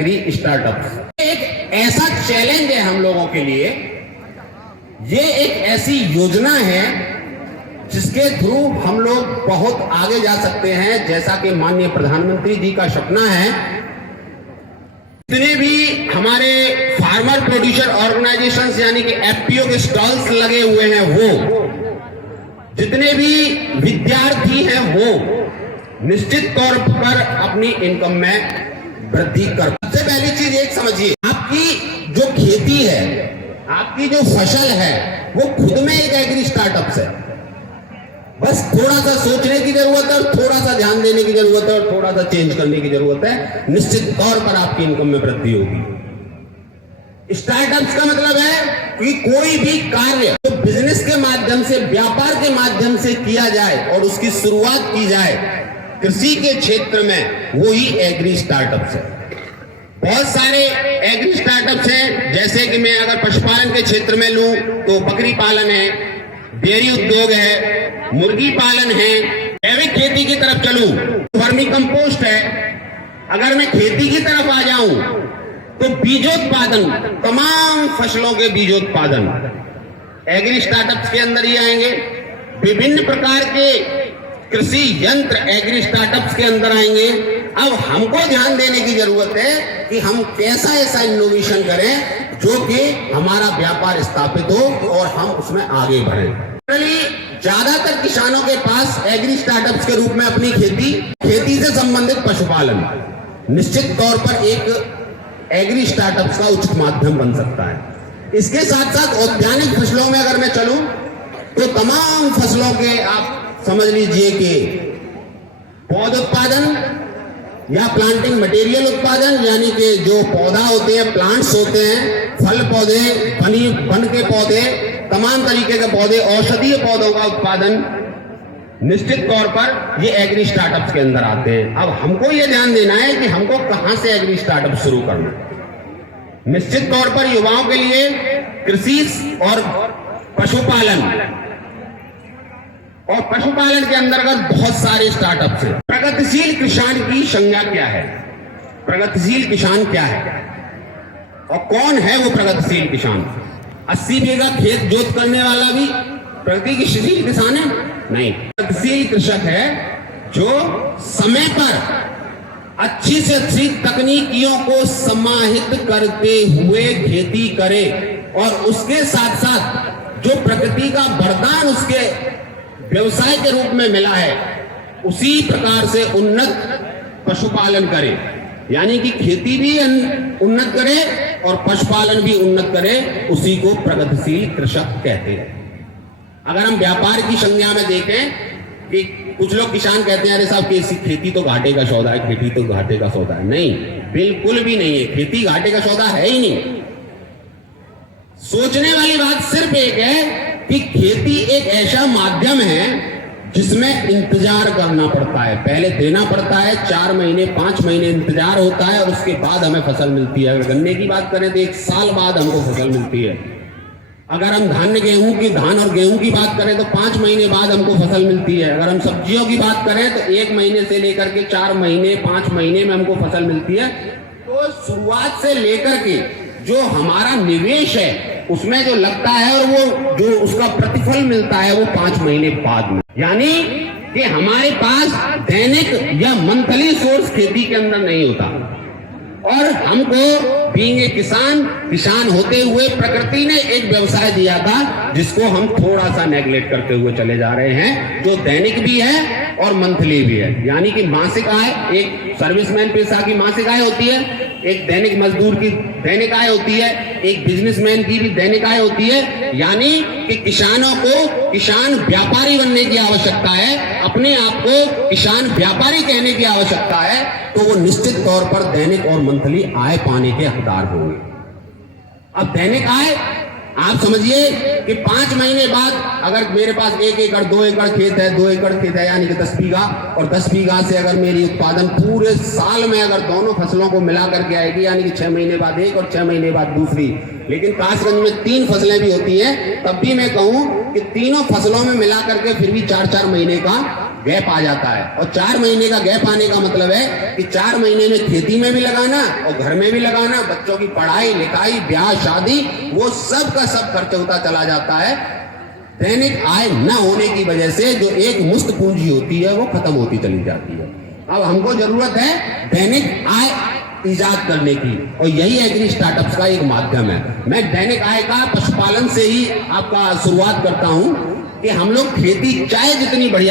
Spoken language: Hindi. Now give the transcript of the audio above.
एग्री स्टार्टअप एक ऐसा चैलेंज है हम लोगों के लिए, ये एक ऐसी योजना है जिसके थ्रू हम लोग बहुत आगे जा सकते हैं। जैसा कि माननीय प्रधानमंत्री जी का सपना है, जितने भी हमारे फार्मर प्रोड्यूसर ऑर्गेनाइजेशंस यानी कि एफपीओ के स्टॉल्स लगे हुए हैं, वो जितने भी विद्यार्थी हैं वो निश्चित तौर पर अपनी इनकम में वृद्धि कर। सबसे पहली चीज एक समझिए, आपकी जो खेती है, आपकी जो फसल है, वो खुद में एक एग्री स्टार्टअप है। बस थोड़ा सा सोचने की जरूरत है, थोड़ा सा ध्यान देने की जरूरत है और थोड़ा सा चेंज करने की जरूरत है। निश्चित तौर पर आपकी इनकम में वृद्धि होगी। स्टार्टअप्स का मतलब है कि कोई भी कार्य जो बिजनेस के माध्यम से, व्यापार के माध्यम से किया जाए और उसकी शुरुआत की जाए कृषि के क्षेत्र में, वो ही एग्री स्टार्टअप्स है। बहुत सारे एग्री स्टार्टअप्स हैं, जैसे कि मैं अगर पशुपालन के क्षेत्र में लूं तो बकरी पालन है, डेयरी उद्योग है, मुर्गी पालन है। जैविक खेती की तरफ चलूं, वर्मी कंपोस्ट है। अगर मैं खेती की तरफ आ जाऊं तो बीजोत्पादन, तमाम फसलों के बीजोत्पादन एग्री स्टार्टअप्स के अंदर ही आएंगे। विभिन्न प्रकार के कृषि यंत्र एग्री स्टार्टअप्स के अंदर आएंगे। अब हमको ध्यान देने की जरूरत है कि हम कैसा ऐसा इनोवेशन करें जो कि हमारा व्यापार स्थापित हो और हम उसमें आगे बढ़ें। ज्यादातर किसानों के पास एग्री स्टार्टअप्स के रूप में अपनी खेती से संबंधित पशुपालन निश्चित तौर पर एक एग्री स्टार्टअप्स का उचित माध्यम बन सकता है। इसके साथ साथ औद्यानिक फसलों में अगर मैं चलूं तो तमाम फसलों के आप समझ लीजिए कि पौध उत्पादन या प्लांटिंग मटेरियल उत्पादन, यानी कि जो पौधा होते हैं, प्लांट्स होते हैं, फल पौधे, वन के पौधे, तमाम तरीके के पौधे, औषधीय पौधों का उत्पादन निश्चित तौर पर ये एग्री स्टार्टअप्स के अंदर आते हैं। अब हमको ये ध्यान देना है कि हमको कहां से एग्री स्टार्टअप शुरू करना। निश्चित तौर पर युवाओं के लिए कृषि और पशुपालन, और पशुपालन के अंतर्गत बहुत सारे स्टार्टअप्स हैं। प्रगतिशील किसान की संज्ञा क्या है? प्रगतिशील किसान क्या है और कौन है वो प्रगतिशील किसान? 80 बीघा खेत जोत करने वाला भी प्रगतिशील किसान है? नहीं। प्रगतिशील कृषक है जो समय पर अच्छी से अच्छी तकनीकियों को समाहित करते हुए खेती करे और उसके साथ साथ जो प्रकृति का वरदान उसके व्यवसाय के रूप में मिला है, उसी प्रकार से उन्नत पशुपालन करे। यानी कि खेती भी उन्नत करे और पशुपालन भी उन्नत करे, उसी को प्रगतिशील कृषक कहते हैं। अगर हम व्यापार की संज्ञा में देखें कि कुछ लोग किसान कहते हैं, अरे साहब खेती तो घाटे का सौदा है, खेती तो घाटे का सौदा है। नहीं, बिल्कुल भी नहीं है। खेती घाटे का सौदा है ही नहीं। सोचने वाली बात सिर्फ एक है कि खेती एक ऐसा माध्यम है जिसमें इंतजार करना पड़ता है, पहले देना पड़ता है, 4 महीने 5 महीने इंतजार होता है और उसके बाद हमें फसल मिलती है। अगर गन्ने की बात करें तो 1 साल बाद हमको फसल मिलती है। अगर हम धान और गेहूं की बात करें तो 5 महीने बाद हमको फसल मिलती है। अगर हम सब्जियों की बात करें तो 1 महीने से लेकर के 4 महीने 5 महीने में हमको फसल मिलती है। तो शुरुआत से लेकर के जो हमारा निवेश है उसमें जो लगता है और वो जो उसका प्रतिफल मिलता है वो 5 महीने बाद में। यानी कि हमारे पास दैनिक या मंथली सोर्स खेती के अंदर नहीं होता। और हमको बीइंग ए किसान होते हुए प्रकृति ने एक व्यवसाय दिया था जिसको हम थोड़ा सा नेग्लेक्ट करते हुए चले जा रहे हैं, जो दैनिक भी है और मंथली भी है। यानी कि मासिक आय, एक सर्विसमैन पेशा की मासिक आय होती है, एक दैनिक मजदूर की दैनिक आय होती है, एक बिजनेसमैन की भी दैनिक आय होती है। यानी कि किसानों को किसान व्यापारी बनने की आवश्यकता है, अपने आप को किसान व्यापारी कहने की आवश्यकता है, तो वो निश्चित तौर पर दैनिक और मंथली आय पाने के हकदार होंगे। अब दैनिक आय आप समझिए कि 5 महीने बाद अगर मेरे पास 1 एकड़ 2 एकड़ खेत है, 2 एकड़ खेत है यानी कि 10 बीघा, और 10 बीघा से अगर मेरी उत्पादन पूरे साल में अगर दोनों फसलों को मिला करके आएगी, यानी कि 6 महीने बाद एक और 6 महीने बाद दूसरी, लेकिन कासगंज में 3 फसलें भी होती हैं, तब भी मैं कहूं कि तीनों फसलों में मिला करके फिर भी 4-4 महीने का गैप आ जाता है। और 4 महीने का गैप आने का मतलब है कि 4 महीने में खेती में भी लगाना और घर में भी लगाना, बच्चों की पढ़ाई लिखाई ब्याह शादी वो सब का सब खर्च होता चला जाता है। दैनिक आय न होने की वजह से जो एक मुफ्त पूंजी होती है वो खत्म होती चली जाती है। अब हमको जरूरत है दैनिक आय इजाद करने की, और यही एग्री स्टार्टअप्स का एक माध्यम है। मैं दैनिक आय का पशुपालन से ही आपका शुरुआत करता हूं कि हम लोग खेती चाहे जितनी बढ़िया